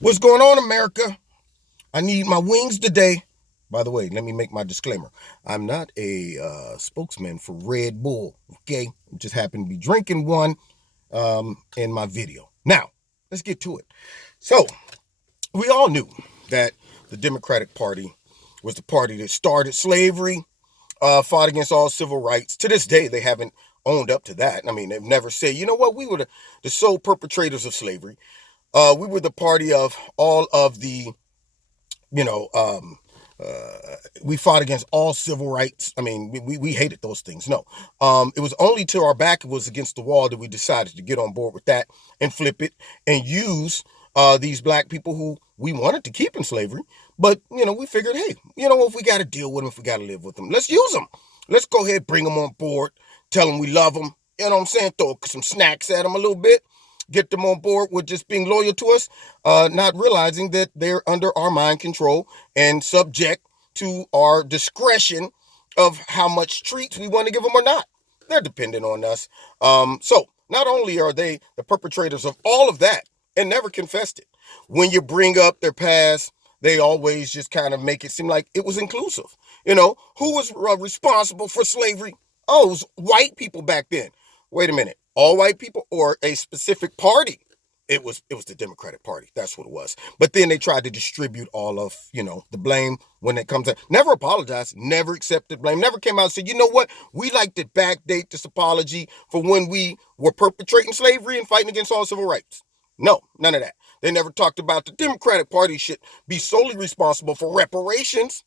What's going on, America? I need my wings today. By the way, let me make my disclaimer. I'm not a spokesman for Red Bull, okay? I just happen to be drinking one in my video. Now, let's get to it. So, we all knew that the Democratic Party was the party that started slavery, fought against all civil rights. To this day, they haven't owned up to that. I mean, they've never said, you know what, we were the sole perpetrators of slavery. We were the party of all of the you know, we fought against all civil rights. I mean, we hated those things. No, it was only till our back was against the wall that we decided to get on board with that and flip it and use these black people who we wanted to keep in slavery. But, we figured, hey, if we got to deal with them, if we got to live with them, let's use them. Let's go ahead, bring them on board, tell them we love them. You know what I'm saying? Throw some snacks at them a little bit, get them on board with just being loyal to us, not realizing that they're under our mind control and subject to our discretion of how much treats we want to give them or not. They're dependent on us. So not only are they the perpetrators of all of that and never confessed it, when you bring up their past, they always just kind of make it seem like it was inclusive. Who was responsible for slavery? Oh, it was white people back then. Wait a minute, all white people or a specific party? It was the Democratic Party. That's what it was. But then they tried to distribute all of, the blame when it comes to never apologized, never accepted blame, never came out and said, you know what? We like to backdate this apology for when we were perpetrating slavery and fighting against all civil rights. No, none of that. They never talked about the Democratic Party should be solely responsible for reparations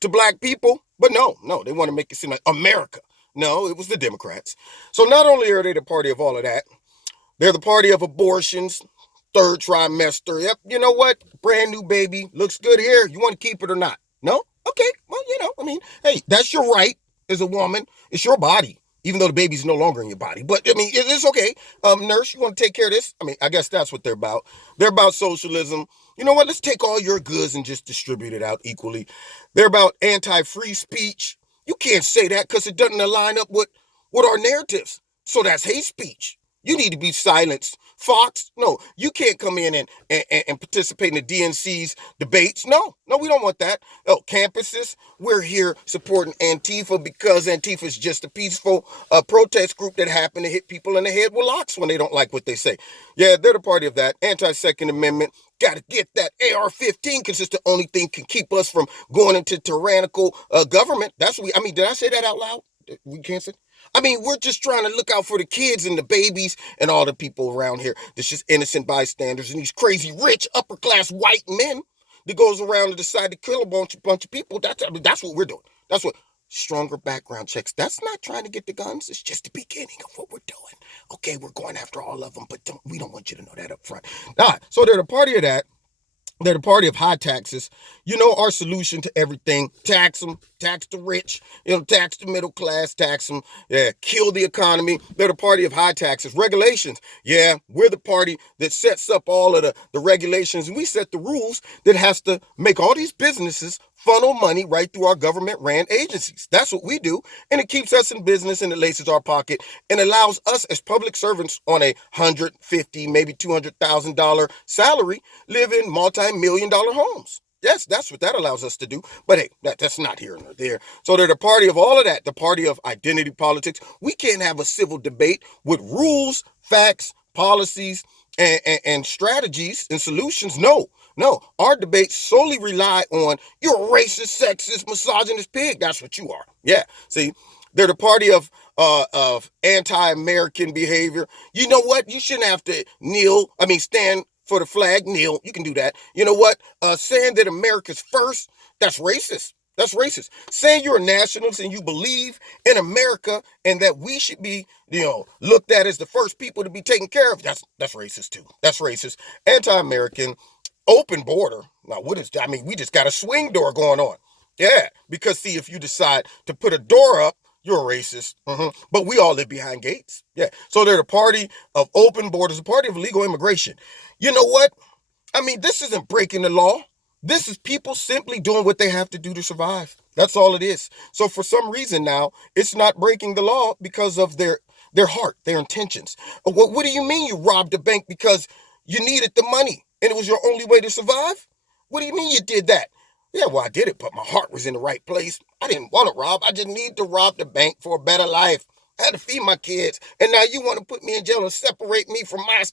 to black people. But no, they want to make it seem like America. No, it was the Democrats. So not only are they the party of all of that, they're the party of abortions, third trimester. Yep, you know what? Brand new baby, looks good here. You want to keep it or not? No? Okay, well, hey, that's your right as a woman. It's your body, even though the baby's no longer in your body. But, it's okay. Nurse, you want to take care of this? I guess that's what they're about. They're about socialism. You know what? Let's take all your goods and just distribute it out equally. They're about anti-free speech. You can't say that because it doesn't align up with our narratives. So that's hate speech. You need to be silenced. Fox, no, you can't come in and participate in the DNC's debates. No, we don't want that. Oh, campuses, we're here supporting Antifa because Antifa is just a peaceful protest group that happen to hit people in the head with locks when they don't like what they say. Yeah, they're the party of that. Anti-Second Amendment. Got to get that AR-15 because it's the only thing can keep us from going into tyrannical government. That's what did I say that out loud? We can't say. We're just trying to look out for the kids and the babies and all the people around here that's just innocent bystanders and these crazy rich upper class white men that goes around and decide to kill a bunch of people. That's what we're doing. That's what stronger background checks. That's not trying to get the guns. It's just the beginning of what we're doing. Okay, we're going after all of them, but we don't want you to know that up front. So they're the party of that. They're the party of high taxes. Our solution to everything, tax them, tax the rich, tax the middle class, tax them, kill the economy. They're the party of high taxes. Regulations, yeah, we're the party that sets up all of the regulations, and we set the rules that has to make all these businesses funnel money right through our government-ran agencies. That's what we do, and it keeps us in business and it laces our pocket and allows us as public servants on a $150,000, maybe $200,000 salary live in multi-million-dollar homes. Yes, that's what that allows us to do. But hey, that's not here nor there. So they're the party of all of that, the party of identity politics. We can't have a civil debate with rules, facts, policies, and strategies and solutions. No, our debates solely rely on you're a racist, sexist, misogynist pig. That's what you are. Yeah. See, they're the party of anti-American behavior. You know what? You shouldn't have to stand for the flag, kneel. You can do that. You know what? Saying that America's first, that's racist. That's racist. Saying you're a nationalist and you believe in America and that we should be, looked at as the first people to be taken care of, that's racist too. That's racist. Anti-American, open border. Now, what is that? We just got a swing door going on. Yeah, because see, if you decide to put a door up, you're a racist. But we all live behind gates. Yeah. So they're the party of open borders, the party of illegal immigration. You know what? This isn't breaking the law. This is people simply doing what they have to do to survive. That's all it is. So for some reason now, it's not breaking the law because of their heart, their intentions. What do you mean you robbed a bank because you needed the money? and it was your only way to survive? What do you mean you did that? Yeah, well, I did it, but my heart was in the right place. I didn't want to rob. I just need to rob the bank for a better life. I had to feed my kids, and now you want to put me in jail and separate me from my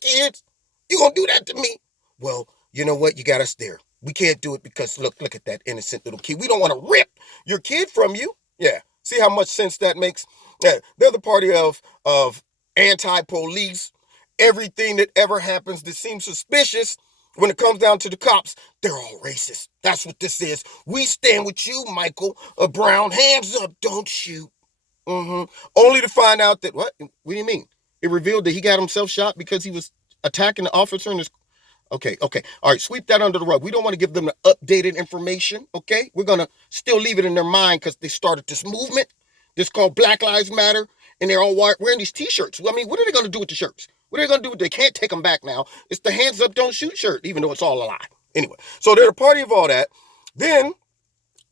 kids? You gonna do that to me? Well, you know what? You got us there. We can't do it because look at that innocent little kid. We don't want to rip your kid from you. Yeah. See how much sense that makes? Yeah. They're the party of anti-police. Everything that ever happens that seems suspicious, when it comes down to the cops, they're all racist. That's what this is. We stand with you, Michael Brown. Hands up, don't shoot. Only to find out that, what? What do you mean? It revealed that he got himself shot because he was attacking the officer in his. Okay. All right, sweep that under the rug. We don't want to give them the updated information, okay? We're going to still leave it in their mind because they started this movement. This called Black Lives Matter, and they're all wearing these T-shirts. I mean, what are they going to do with the shirts? What are they going to do? They can't take them back now. It's the hands up, don't shoot shirt, even though it's all a lie. Anyway, so they're the party of all that. Then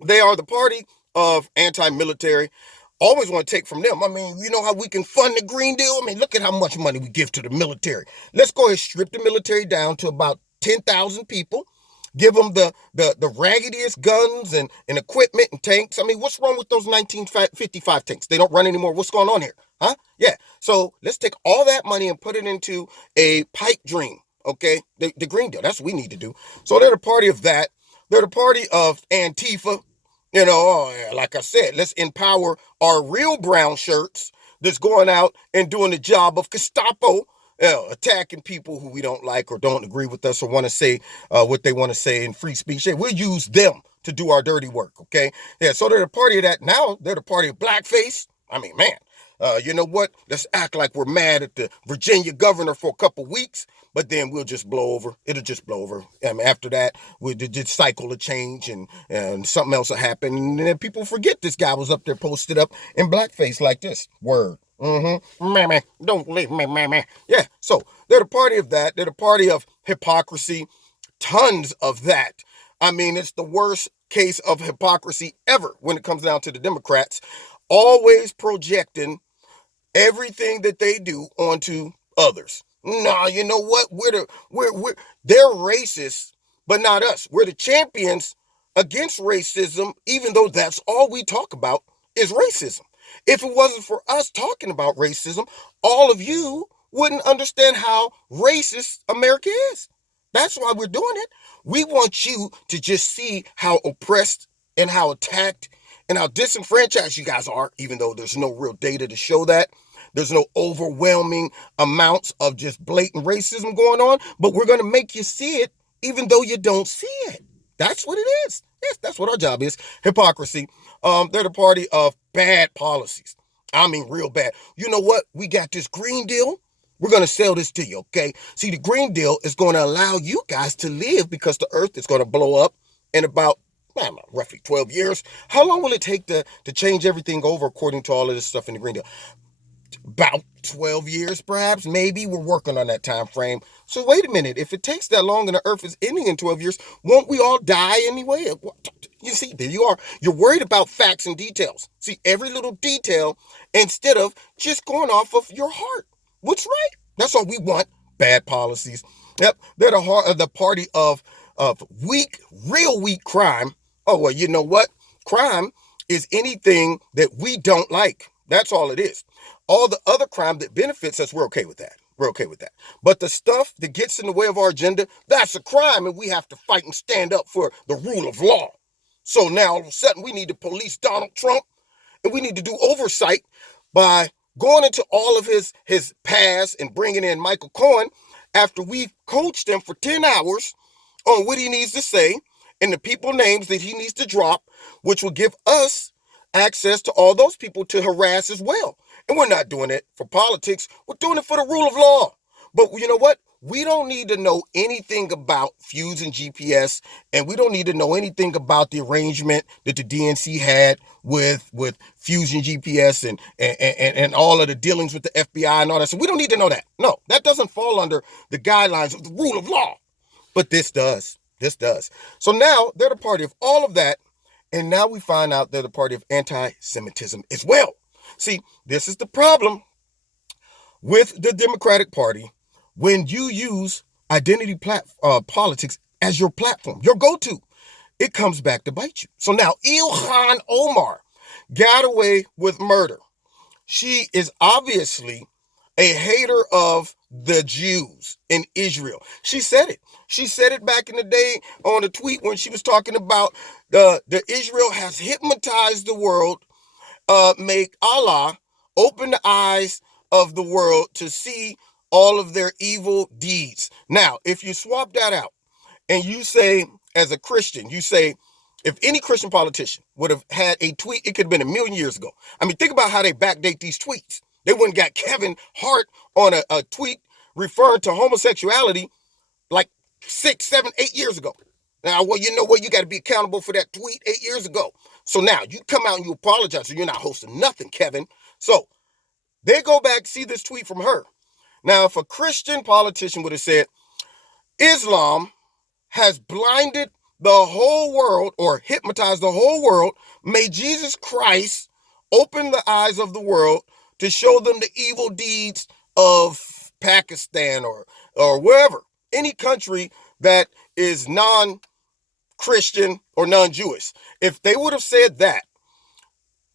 they are the party of anti-military. Always want to take from them. I mean, you know how we can fund the Green Deal? I mean, look at how much money we give to the military. Let's go ahead and strip the military down to about 10,000 people. Give them the raggediest guns and equipment and tanks. I mean, what's wrong with those 1955 tanks? They don't run anymore. What's going on here? Huh? Yeah. So let's take all that money and put it into a pipe dream. Okay? The Green Deal. That's what we need to do. So they're the party of that. They're the party of Antifa. You know, like I said, let's empower our real brown shirts that's going out and doing the job of Gestapo, attacking people who we don't like or don't agree with us or want to say what they want to say in free speech. Yeah, we'll use them to do our dirty work, okay? Yeah, so they're the party of that. Now they're the party of blackface. I mean, man, you know what? Let's act like we're mad at the Virginia governor for a couple weeks, but then we'll just blow over. It'll just blow over. After that, we'll just cycle a change and something else will happen. And then people forget this guy was up there posted up in blackface like this. Word. Mammy, don't leave me, mammy. Yeah, so they're the party of that. They're the party of hypocrisy. Tons of that. I mean, it's the worst case of hypocrisy ever when it comes down to the Democrats. Always projecting everything that they do onto others. Nah, you know what? They're racist, but not us. We're the champions against racism, even though that's all we talk about is racism. If it wasn't for us talking about racism, all of you wouldn't understand how racist America is. That's why we're doing it. We want you to just see how oppressed and how attacked and how disenfranchised you guys are, even though there's no real data to show that. There's no overwhelming amounts of just blatant racism going on, but we're going to make you see it even though you don't see it. That's what it is. Yes, that's what our job is. Hypocrisy. They're the party of bad policies. I mean, real bad. You know what? We got this Green Deal. We're going to sell this to you, okay? See, the Green Deal is going to allow you guys to live because the earth is going to blow up in about roughly 12 years. How long will it take to change everything over according to all of this stuff in the Green Deal? About 12 years, perhaps. Maybe we're working on that time frame. So wait a minute. If it takes that long and the earth is ending in 12 years, won't we all die anyway? You see, there you are. You're worried about facts and details. See, every little detail instead of just going off of your heart. What's right? That's all we want. Bad policies. Yep. They're the party of weak, real weak crime. Oh, well, you know what? Crime is anything that we don't like. That's all it is. All the other crime that benefits us, we're okay with that. We're okay with that. But the stuff that gets in the way of our agenda, that's a crime, and we have to fight and stand up for the rule of law. So now, all of a sudden, we need to police Donald Trump, and we need to do oversight by going into all of his past and bringing in Michael Cohen after we've coached him for 10 hours on what he needs to say and the people names that he needs to drop, which will give us access to all those people to harass as well. And we're not doing it for politics. We're doing it for the rule of law. But you know what? We don't need to know anything about Fuse and GPS, and we don't need to know anything about the arrangement that the DNC had with Fusion GPS and all of the dealings with the FBI and all that. So we don't need to know that. No, that doesn't fall under the guidelines of the rule of law. But this does. This does. So now they're the party of all of that. And now we find out they're the party of anti-Semitism as well. See, this is the problem with the Democratic Party. When you use politics as your platform, your go-to, it comes back to bite you. So now Ilhan Omar got away with murder. She is obviously a hater of the Jews in Israel. She said it. She said it back in the day on a tweet when she was talking about the Israel has hypnotized the world. Make Allah open the eyes of the world to see all of their evil deeds. Now, if you swap that out and you say, as a Christian, you say, if any Christian politician would have had a tweet, it could have been a million years ago. I mean, think about how they backdate these tweets. They wouldn't got Kevin Hart on a tweet referring to homosexuality like 6, 7, 8 years ago. Now, well, you know what? You got to be accountable for that tweet 8 years ago. So now you come out and you apologize. So you're not hosting nothing, Kevin. So they go back, see this tweet from her. Now, if a Christian politician would have said, Islam has blinded the whole world or hypnotized the whole world, may Jesus Christ open the eyes of the world to show them the evil deeds of Pakistan or wherever, any country that is non-Christian or non-Jewish. If they would have said that,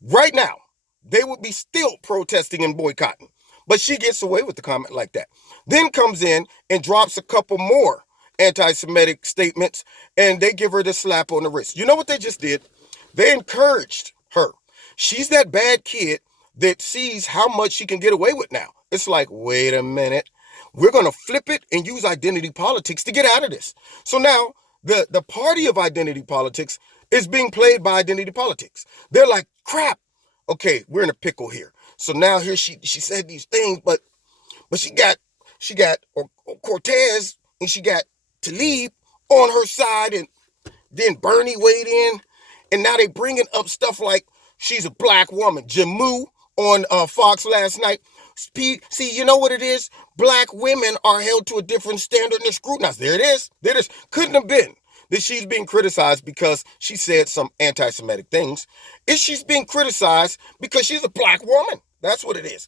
right now, they would be still protesting and boycotting. But she gets away with the comment like that. Then comes in and drops a couple more anti-Semitic statements, and they give her the slap on the wrist. You know what they just did? They encouraged her. She's that bad kid that sees how much she can get away with now. It's like, wait a minute. We're going to flip it and use identity politics to get out of this. So now the party of identity politics is being played by identity politics. They're like, crap. Okay, we're in a pickle here. So now here she said these things, but she got Cortez and she got Tlaib on her side, and then Bernie weighed in, and now they bringing up stuff like she's a black woman. Jamu on Fox last night. See, you know what it is? Black women are held to a different standard and scrutinized. There it is. There it is. Couldn't have been that she's being criticized because she said some anti-Semitic things. She's being criticized because she's a black woman. That's what it is.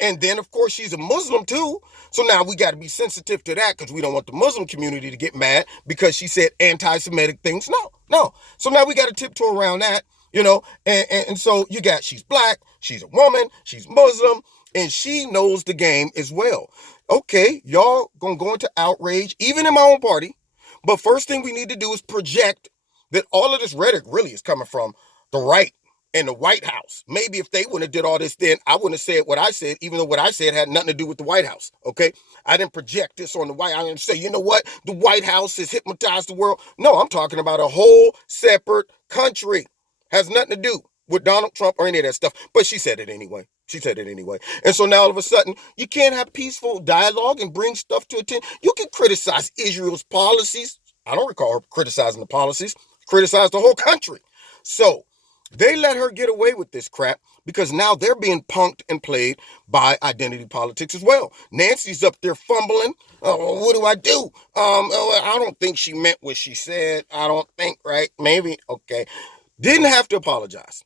And then, of course, she's a Muslim, too. So now we got to be sensitive to that because we don't want the Muslim community to get mad because she said anti-Semitic things. No. So now we got to tiptoe around that, you know. And so you got, she's black, she's a woman, she's Muslim, and she knows the game as well. Okay, y'all gonna go into outrage, even in my own party. But first thing we need to do is project that all of this rhetoric really is coming from the right and the White House. Maybe if they wouldn't have did all this, then I wouldn't have said what I said, even though what I said had nothing to do with the White House, okay? I didn't project this on the White House and say, you know what, the White House has hypnotized the world. No, I'm talking about a whole separate country. Has nothing to do with Donald Trump or any of that stuff. But she said it anyway. And so now all of a sudden, you can't have peaceful dialogue and bring stuff to attention. You can criticize Israel's policies. I don't recall her criticizing the policies. Criticize the whole country. So they let her get away with this crap because now they're being punked and played by identity politics as well. Nancy's up there fumbling. Oh, what do I do? I don't think she meant what she said. I don't think, right? Maybe. Okay. Didn't have to apologize.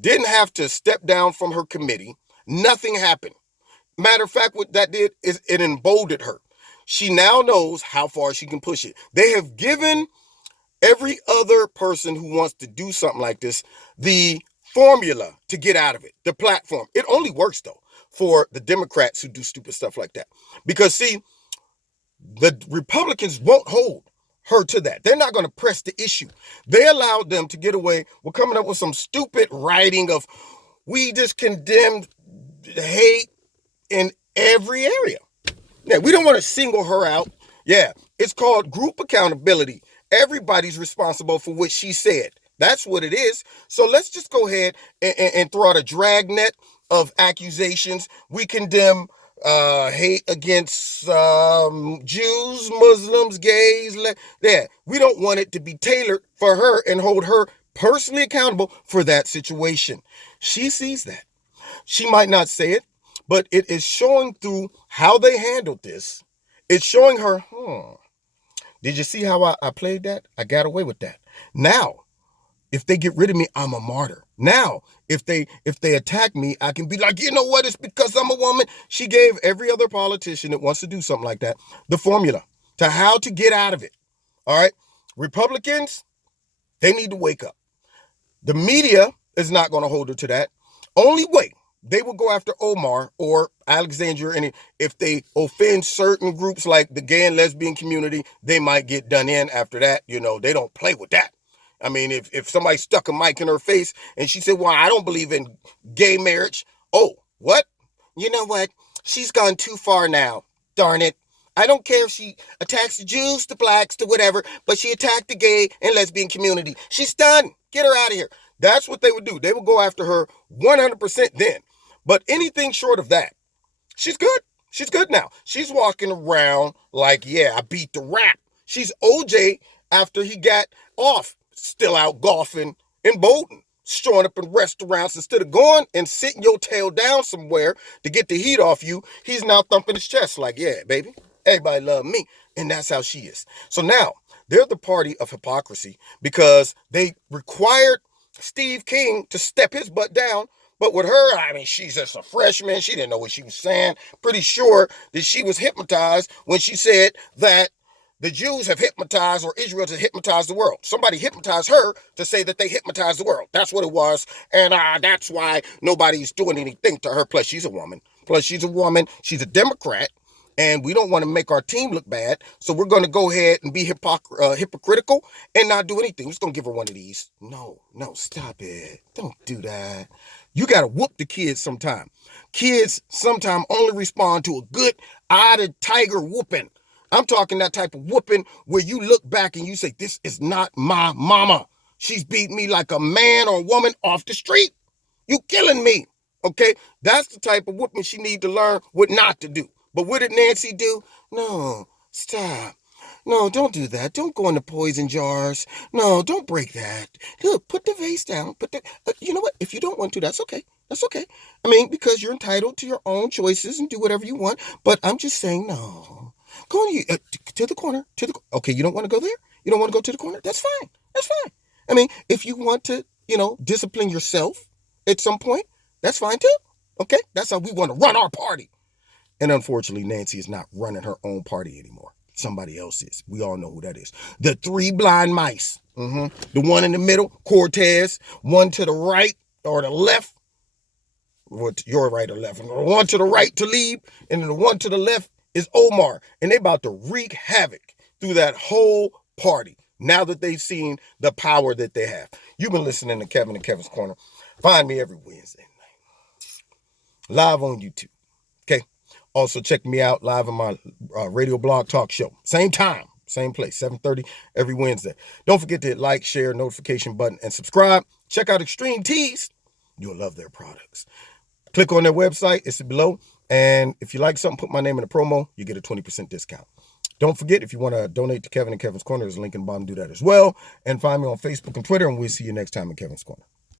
Didn't have to step down from her committee. Nothing happened. Matter of fact, what that did is it emboldened her. She now knows how far she can push it. They have given every other person who wants to do something like this the formula to get out of it, the platform. It only works, though, for the Democrats who do stupid stuff like that. Because, see, the Republicans won't hold her to that. They're not going to press the issue. They allowed them to get away with coming up with some stupid writing of, we just condemned hate in every area. Yeah, we don't want to single her out. Yeah, it's called group accountability. Everybody's responsible for what she said. That's what it is. So let's just go ahead and throw out a dragnet of accusations. We condemn hate against Jews, Muslims, gays. Yeah, we don't want it to be tailored for her and hold her personally accountable for that situation. She sees that. She might not say it, but it is showing through how they handled this. It's showing her, did you see how I played that? I got away with that. Now, if they get rid of me, I'm a martyr. Now, if they attack me, I can be like, you know what? It's because I'm a woman. She gave every other politician that wants to do something like that the formula. to how to get out of it. All right. Republicans, they need to wake up. The media is not going to hold her to that. Only way they will go after Omar or Alexandria, and if they offend certain groups like the gay and lesbian community, they might get done in after that. They don't play with that. I mean, if somebody stuck a mic in her face and she said, well, I don't believe in gay marriage. Oh, what? You know what? She's gone too far now. Darn it. I don't care if she attacks the Jews, the blacks, the whatever, but she attacked the gay and lesbian community. She's done. Get her out of here. That's what they would do. They would go after her 100% then. But anything short of that, she's good. She's good now. She's walking around like, yeah, I beat the rap. She's OJ after he got off, still out golfing in Bolton, showing up in restaurants. Instead of going and sitting your tail down somewhere to get the heat off you, he's now thumping his chest like, yeah, baby, everybody love me. And that's how she is. So now they're the party of hypocrisy because they required Steve King to step his butt down. But with her, I mean, she's just a freshman. She didn't know what she was saying. Pretty sure that she was hypnotized when she said that the Jews have hypnotized, or Israel has hypnotized the world. Somebody hypnotized her to say that they hypnotized the world. That's what it was. And that's why nobody's doing anything to her. Plus, she's a woman. She's a Democrat. And we don't want to make our team look bad. So we're going to go ahead and be hypocritical and not do anything. We're just going to give her one of these. No, stop it. Don't do that. You got to whoop the kids sometime. Kids sometimes only respond to a good eye-to tiger whooping. I'm talking that type of whooping where you look back and you say, this is not my mama. She's beat me like a man or a woman off the street. You killing me. Okay? That's the type of whooping she need to learn what not to do. But what did Nancy do? No, stop. No, don't do that. Don't go in the poison jars. No, don't break that. Look, put the vase down. You know what? If you don't want to, that's okay. That's okay. I mean, because you're entitled to your own choices and do whatever you want. But I'm just saying, no. Go on, to the corner. Okay, you don't want to go there? You don't want to go to the corner? That's fine. That's fine. I mean, if you want to, discipline yourself at some point, that's fine too. Okay? That's how we want to run our party. And unfortunately, Nancy is not running her own party anymore. Somebody else is. We all know who that is. The three blind mice. The one in the middle, Cortez. One to the right or the left. Your right or left. One to the right, Talib. And then the one to the left is Omar. And they about to wreak havoc through that whole party now that they've seen the power that they have. You've been listening to Kevin and Kevin's Corner. Find me every Wednesday night. Live on YouTube. Okay? Also, check me out live on my radio blog talk show. Same time, same place, 7:30 every Wednesday. Don't forget to hit like, share, notification button, and subscribe. Check out Extreme Teas. You'll love their products. Click on their website. It's below. And if you like something, put my name in the promo. You get a 20% discount. Don't forget, if you want to donate to Kevin and Kevin's Corner, there's a link in the bottom. Do that as well. And find me on Facebook and Twitter, and we'll see you next time in Kevin's Corner.